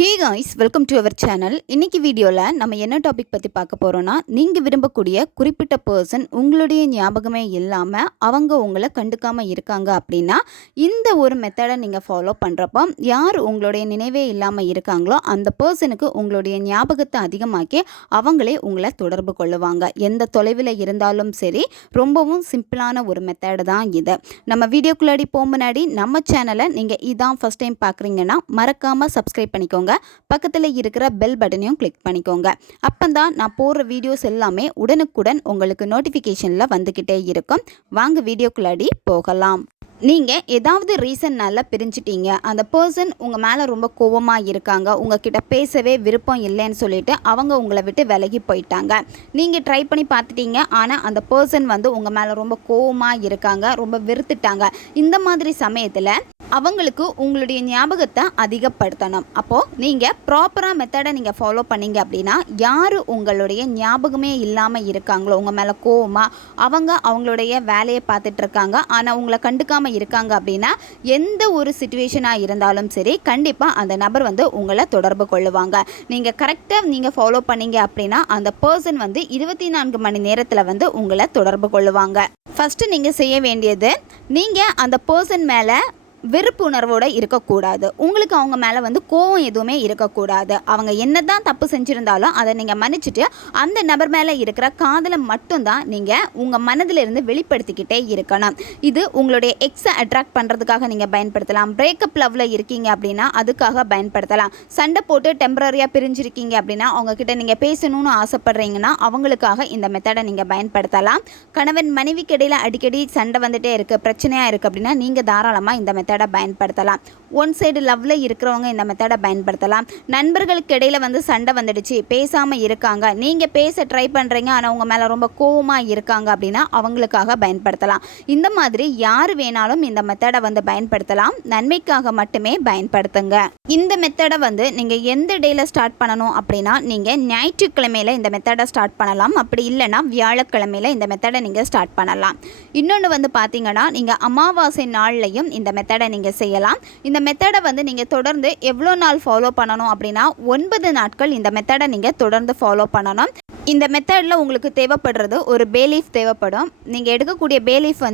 Hey guys, welcome to our channel. இன்றைக்கி வீடியோவில் நம்ம என்ன டாபிக் பற்றி பார்க்க போகிறோன்னா, நீங்கள் விரும்பக்கூடிய குறிப்பிட்ட பர்சன் உங்களுடைய ஞாபகமே இல்லாமல் அவங்க உங்களை கண்டுக்காமல் இருக்காங்க அப்படின்னா, இந்த ஒரு மெத்தடை நீங்கள் ஃபாலோ பண்ணுறப்போ யார் உங்களுடைய நினைவே இல்லாமல் இருக்காங்களோ அந்த பர்சனுக்கு உங்களுடைய ஞாபகத்தை அதிகமாக்கி அவங்களே உங்களை தொடர்பு கொள்ளுவாங்க. எந்த தொலைவில் இருந்தாலும் சரி, ரொம்பவும் சிம்பிளான ஒரு மெத்தடு தான் இது. நம்ம வீடியோக்குள்ளாடி முன்னாடி நம்ம சேனலை நீங்கள் இதான் ஃபஸ்ட் டைம் பார்க்குறீங்கன்னா மறக்காமல் சப்ஸ்கிரைப் பண்ணிக்கோங்க. பக்கத்தில் இருக்கிற பெல் பட்டனையும் கிளிக் பண்ணிக்கோங்க. அப்பந்தான் நான் போடுற வீடியோஸ் எல்லாமே உடனுக்குடன் உங்களுக்கு நோட்டிஃபிகேஷனில் வந்துக்கிட்டே இருக்கும். வாங்க வீடியோக்குள்ளாடி போகலாம். நீங்கள் ஏதாவது ரீசன்னால் பிரிஞ்சிட்டீங்க, அந்த பர்சன் உங்கள் மேலே ரொம்ப கோவமாக இருக்காங்க, உங்ககிட்ட பேசவே விருப்பம் இல்லைன்னு சொல்லிட்டு அவங்க உங்களை விட்டு விலகி போயிட்டாங்க. நீங்கள் ட்ரை பண்ணி பார்த்துட்டீங்க, ஆனால் அந்த பர்சன் உங்கள் மேலே ரொம்ப கோவமாக இருக்காங்க, ரொம்ப வெறுத்துட்டாங்க. இந்த மாதிரி சமயத்தில் அவங்களுக்கு உங்களுடைய ஞாபகத்தை அதிகப்படுத்தணும். அப்போது நீங்கள் ப்ராப்பராக மெத்தடை நீங்கள் ஃபாலோ பண்ணீங்க அப்படின்னா, யார் உங்களுடைய ஞாபகமே இல்லாமல் இருக்காங்களோ, உங்கள் மேலே கோவமாக அவங்களுடைய வேலையை பார்த்துட்டு இருக்காங்க, ஆனால் உங்களை கண்டுக்காமல் இருக்காங்க அப்படின்னா, எந்த ஒரு சிச்சுவேஷனாக இருந்தாலும் சரி, கண்டிப்பாக அந்த நபர் உங்களை தொடர்பு கொள்ளுவாங்க. நீங்கள் கரெக்டாக நீங்கள் ஃபாலோ பண்ணீங்க அப்படின்னா அந்த பர்சன் 24 மணி நேரத்தில் உங்களை தொடர்பு கொள்ளுவாங்க. ஃபஸ்ட்டு நீங்கள் செய்ய வேண்டியது, நீங்கள் அந்த பர்சன் மேலே வெறுப்பு உணர்வோடு இருக்கக்கூடாது. உங்களுக்கு அவங்க மேலே கோவம் எதுவுமே இருக்கக்கூடாது. அவங்க என்ன தான் தப்பு செஞ்சுருந்தாலும் அதை நீங்கள் மன்னிச்சுட்டு அந்த நபர் மேலே இருக்கிற காதலை மட்டும்தான் நீங்கள் உங்கள் மனதிலிருந்து வெளிப்படுத்திக்கிட்டே இருக்கணும். இது உங்களுடைய எக்ஸை அட்ராக்ட் பண்ணுறதுக்காக நீங்கள் பயன்படுத்தலாம். பிரேக்கப் லவ்வில் இருக்கீங்க அப்படின்னா அதுக்காக பயன்படுத்தலாம். சண்டை போட்டு டெம்பரரியாக பிரிஞ்சிருக்கீங்க அப்படின்னா அவங்கக்கிட்ட நீங்கள் பேசணும்னு ஆசைப்படுறீங்கன்னா அவங்களுக்காக இந்த மெத்தடை நீங்கள் பயன்படுத்தலாம். கணவன் மனைவிக்கு இடையில் அடிக்கடி சண்டை வந்துட்டே இருக்குது, பிரச்சனையாக இருக்குது அப்படின்னா நீங்கள் தாராளமாக இந்த மெத்தடை பயன்படுத்தலாம். ஒன் சைடு லவ்ல இருக்கிறவங்க இந்த மெத்தடை பயன்படுத்தலாம். நண்பர்களுக்கு இடையில சண்டை வந்துடுச்சு, பேசாமல் இருக்காங்க, நீங்கள் பேச ட்ரை பண்ணுறீங்க ஆனால் உங்கள் மேலே ரொம்ப கோவமாக இருக்காங்க அப்படின்னா அவங்களுக்காக பயன்படுத்தலாம். இந்த மாதிரி யார் வேணாலும் இந்த மெத்தடை பயன்படுத்தலாம். நன்மைக்காக மட்டுமே பயன்படுத்துங்க. இந்த மெத்தடை நீங்கள் எந்த டேயில் ஸ்டார்ட் பண்ணணும் அப்படின்னா, நீங்கள் ஞாயிற்றுக்கிழமையில் இந்த மெத்தடை ஸ்டார்ட் பண்ணலாம். அப்படி இல்லைன்னா வியாழக்கிழமையில் இந்த மெத்தடை நீங்கள் ஸ்டார்ட் பண்ணலாம். இன்னொன்று பார்த்தீங்கன்னா, நீங்கள் அமாவாசை நாள்லையும் இந்த மெத்தடை நீங்கள் செய்யலாம். இந்த மெத்தடை நீங்கள் தொடர்ந்து எவ்வளோ நாள் ஃபாலோ பண்ணணும் அப்படின்னா 9 நாட்கள் இந்த மெத்தடை நீங்கள் தொடர்ந்து ஃபாலோ பண்ணணும். இந்த மெத்தடில் உங்களுக்கு தேவைப்படுறது ஒரு பேலீஃப் தேவைப்படும். நீங்கள் எடுக்கக்கூடிய பேலீஃப்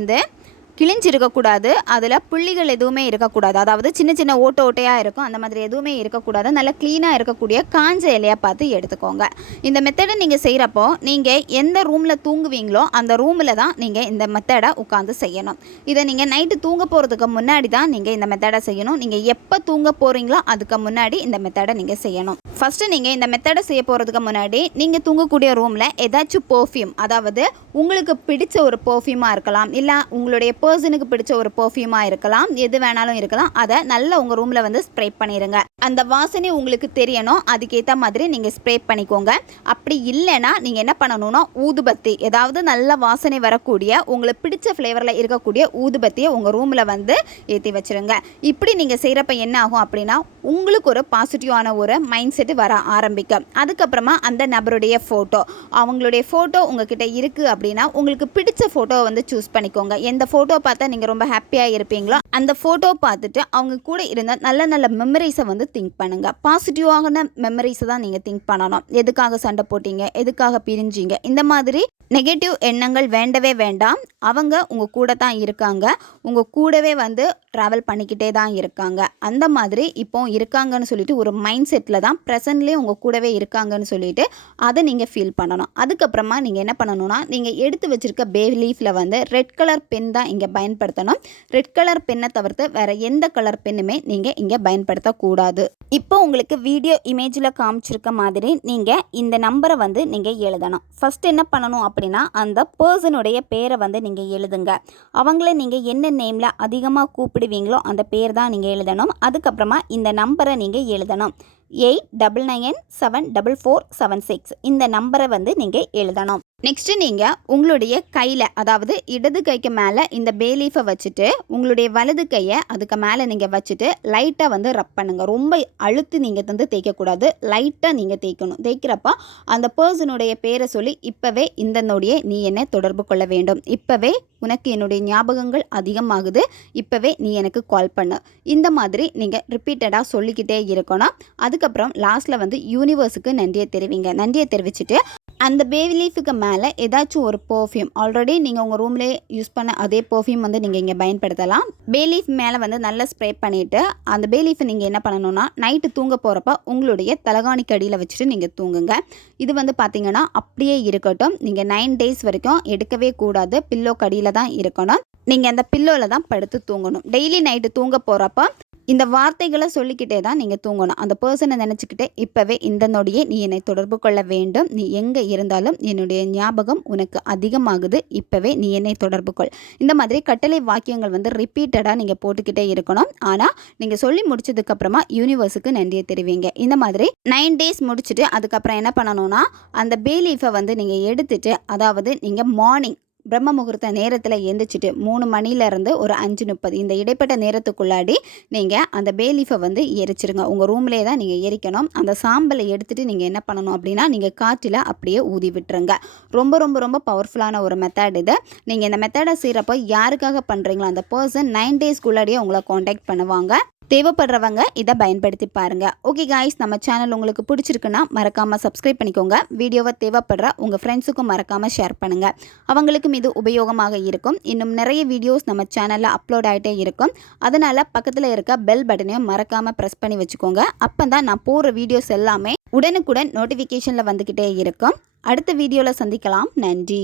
கிழிஞ்சிருக்கக்கூடாது, அதில் புள்ளிகள் எதுவுமே இருக்கக்கூடாது, அதாவது சின்ன சின்ன ஓட்டையாக இருக்கும், அந்த மாதிரி எதுவுமே இருக்கக்கூடாது. நல்லா க்ளீனாக இருக்கக்கூடிய காஞ்ச இலையாக பார்த்து எடுத்துக்கோங்க. இந்த மெத்தடை நீங்கள் செய்கிறப்போ நீங்கள் எந்த ரூமில் தூங்குவீங்களோ அந்த ரூமில் தான் நீங்கள் இந்த மெத்தடை உட்காந்து செய்யணும். இதை நீங்கள் நைட்டு தூங்க போகிறதுக்கு முன்னாடி தான் நீங்கள் இந்த மெத்தடை செய்யணும். நீங்கள் எப்போ தூங்க போகிறீங்களோ அதுக்கு முன்னாடி இந்த மெத்தடை நீங்கள் செய்யணும். ஃபஸ்ட்டு நீங்கள் இந்த மெத்தடை செய்ய போகிறதுக்கு முன்னாடி நீங்கள் தூங்கக்கூடிய ரூமில் ஏதாச்சும் பர்ஃப்யூம், அதாவது உங்களுக்கு பிடிச்ச ஒரு பர்ஃப்யூமாக இருக்கலாம், இல்லை உங்களுடைய பர்சனுக்கு பிடிச்ச ஒரு பர்ஃப்யூமாக இருக்கலாம், எது வேணாலும் இருக்கலாம், அதை நல்லா உங்கள் ரூமில் ஸ்ப்ரே பண்ணிடுங்க. அந்த வாசனை உங்களுக்கு தெரியணும், அதுக்கேற்ற மாதிரி நீங்கள் ஸ்ப்ரே பண்ணிக்கோங்க. அப்படி இல்லைன்னா நீங்கள் என்ன பண்ணணும்னா, ஊதுபத்தி, ஏதாவது நல்ல வாசனை வரக்கூடிய உங்களுக்கு பிடிச்ச ஃப்ளேவரில் இருக்கக்கூடிய ஊதுபத்தியை உங்கள் ரூமில் ஏற்றி வச்சுருங்க. இப்படி நீங்கள் செய்கிறப்ப என்ன ஆகும் அப்படின்னா, உங்களுக்கு ஒரு பாசிட்டிவான ஒரு மைண்ட் செட் வர ஆரம்பிக்கும். அதுக்கப்புறமா அந்த நபருடைய ஃபோட்டோ, அவங்களுடைய ஃபோட்டோ உங்ககிட்ட இருக்குது அப்படின்னா உங்களுக்கு பிடிச்ச ஃபோட்டோவை சூஸ் பண்ணிக்கோங்க. எந்த ஃபோட்டோ பார்த்தா நீங்கள் ரொம்ப ஹாப்பியாக இருப்பீங்களோ அந்த ஃபோட்டோ பார்த்துட்டு அவங்க கூட இருந்த நல்ல நல்ல மெமரிஸை திங்க் பண்ணுங்கள். பாசிட்டிவான மெமரிஸை தான் நீங்கள் திங்க் பண்ணணும். எதுக்காக சண்டை போட்டீங்க, எதுக்காக பிரிஞ்சிங்க, இந்த மாதிரி நெகட்டிவ் எண்ணங்கள் வேண்டவே வேண்டாம். அவங்க உங்கள் கூட தான் இருக்காங்க, உங்கள் கூடவே ட்ராவல் பண்ணிக்கிட்டே தான் இருக்காங்க. அந்த மாதிரி இப்போ இருக்காங்கன்னு சொல்லிட்டு ஒரு மைண்ட் செட்டில் தான் ப்ரெசன்ட்லேயே உங்கள் கூடவே இருக்காங்கன்னு சொல்லிட்டு அதை நீங்கள் ஃபீல் பண்ணணும். அதுக்கப்புறமா நீங்கள் என்ன பண்ணணும்னா, நீங்கள் எடுத்து வச்சுருக்க பேலீஃபில் ரெட் கலர் பென் தான் இங்கே பயன்படுத்தணும். ரெட் கலர் பென்னை தவிர்த்து வேறு எந்த கலர் பெண்ணுமே நீங்கள் இங்கே பயன்படுத்தக்கூடாது. இப்போ உங்களுக்கு வீடியோ இமேஜில் காமிச்சிருக்க மாதிரி நீங்கள் இந்த நம்பரை நீங்கள் எழுதணும். ஃபஸ்ட் என்ன பண்ணணும் அப்படின்னா, அந்த பர்சனுடைய பேரை நீங்கள் எழுதுங்க. அவங்கள நீங்கள் என்ன நேமில் அதிகமாக கூப்பிடுவீங்களோ அந்த பேர் தான் நீங்கள் எழுதணும். அதுக்கப்புறமா இந்த நம்பரை நீங்கள் எழுதணும். 89974476 இந்த நம்பரை நீங்கள் எழுதணும். நெக்ஸ்ட்டு நீங்கள் உங்களுடைய கையில், அதாவது இடது கைக்கு மேலே இந்த பேலீஃபை வச்சுட்டு உங்களுடைய வலது கையை அதுக்கு மேலே நீங்கள் வச்சுட்டு லைட்டாக ரப் பண்ணுங்கள். ரொம்ப அழுத்து நீங்கள் தேய்க்கக்கூடாது, லைட்டாக நீங்கள் தேய்க்கணும். தேய்க்கிறப்ப அந்த பர்சனுடைய பேரை சொல்லி இப்போவே இந்த நொடியை நீ என்னை தொடர்பு கொள்ள வேண்டும், இப்போவே உனக்கு என்னுடைய ஞாபகங்கள் அதிகமாகுது, இப்போவே நீ எனக்கு கால் பண்ணு. இந்த மாதிரி நீங்கள் ரிப்பீட்டடாக சொல்லிக்கிட்டே இருக்கணும். அதுக்கப்புறம் லாஸ்ட்டில் வந்து யூனிவர்ஸுக்கு நன்றியை தெரிவிங்க. நன்றியை தெரிவிச்சுட்டு அந்த பே லீஃபுக்கு மேலே ஏதாச்சும் ஒரு பர்ஃப்யூம், ஆல்ரெடி நீங்கள் உங்கள் ரூம்லேயே யூஸ் பண்ண அதே பர்ஃப்யூம் வந்து நீங்கள் இங்கே பயன்படுத்தலாம். பே லீஃப் மேலே வந்து நல்லா ஸ்ப்ரே பண்ணிவிட்டு அந்த பே லீஃபை நீங்கள் என்ன பண்ணணும்னா நைட்டு தூங்க போகிறப்ப உங்களுடைய தலகாணிக்கு அடியில் வச்சுட்டு நீங்கள் தூங்குங்க. இது வந்து பார்த்திங்கன்னா அப்படியே இருக்கட்டும். நீங்கள் 9 days வரைக்கும் எடுக்கவே கூடாது. பில்லோக்கு அடியில் தான் இருக்கணும். நீங்கள் அந்த பில்லோவில் தான் படுத்து தூங்கணும். டெய்லி நைட்டு தூங்க போகிறப்ப இந்த வார்த்தைகளை சொல்லிக்கிட்டே தான் நீங்கள் தூங்கணும். அந்த பர்சனை நினச்சிக்கிட்டே இப்போவே இந்த நொடியே நீ என்னை தொடர்பு கொள்ள வேண்டும். நீ எங்கே இருந்தாலும் என்னுடைய ஞாபகம் உனக்கு அதிகமாகுது. இப்போவே நீ என்னை தொடர்பு கொள். இந்த மாதிரி கட்டளை வாக்கியங்கள் வந்து ரிப்பீட்டடாக நீங்கள் போட்டுக்கிட்டே இருக்கணும். ஆனால் நீங்கள் சொல்லி முடிச்சதுக்கப்புறமா யூனிவர்ஸுக்கு நன்றியை தெரிவிங்க. இந்த மாதிரி 9 days முடிச்சுட்டு அதுக்கப்புறம் என்ன பண்ணணும்னா அந்த பே லீஃபை வந்து நீங்கள் எடுத்துட்டு, அதாவது நீங்கள் மார்னிங் பிரம்ம முகூர்த்த நேரத்தில் எந்திரிச்சிட்டு 3 மணிலேருந்து ஒரு 5:30 இந்த இடைப்பட்ட நேரத்துக்குள்ளாடி நீங்கள் அந்த பே லீஃபை வந்து எரிச்சிருங்க. உங்கள் ரூம்லேயே தான் நீங்கள் எரிக்கணும். அந்த சாம்பலை எடுத்துகிட்டு நீங்கள் என்ன பண்ணணும் அப்படின்னா நீங்கள் காற்றில் அப்படியே ஊதி விட்டுருங்க. ரொம்ப ரொம்ப ரொம்ப பவர்ஃபுல்லான ஒரு மெத்தட் இது. நீங்கள் இந்த மெத்தடை செய்கிறப்போ யாருக்காக பண்ணுறீங்களோ அந்த பர்சன் 9 daysக்குள்ளாடியே உங்களை காண்டாக்ட் பண்ணுவாங்க. தேவைப்படுறவங்க இதை பயன்படுத்தி பாருங்கள். ஓகே காய்ஸ், நம்ம சேனல் உங்களுக்கு பிடிச்சிருக்குன்னா மறக்காமல் சப்ஸ்கிரைப் பண்ணிக்கோங்க. வீடியோவை தேவைப்படுற உங்கள் ஃப்ரெண்ட்ஸுக்கும் மறக்காமல் ஷேர் பண்ணுங்கள். அவங்களுக்கும் இது உபயோகமாக இருக்கும். இன்னும் நிறைய வீடியோஸ் நம்ம சேனலில் அப்லோட் ஆகிட்டே இருக்கும். அதனால் பக்கத்தில் இருக்க பெல் பட்டனையும் மறக்காமல் ப்ரெஸ் பண்ணி வச்சுக்கோங்க. அப்போ தான் நான் போடுற வீடியோஸ் எல்லாமே உடனுக்குடன் நோட்டிஃபிகேஷனில் வந்துக்கிட்டே இருக்கும். அடுத்த வீடியோவில் சந்திக்கலாம். நன்றி.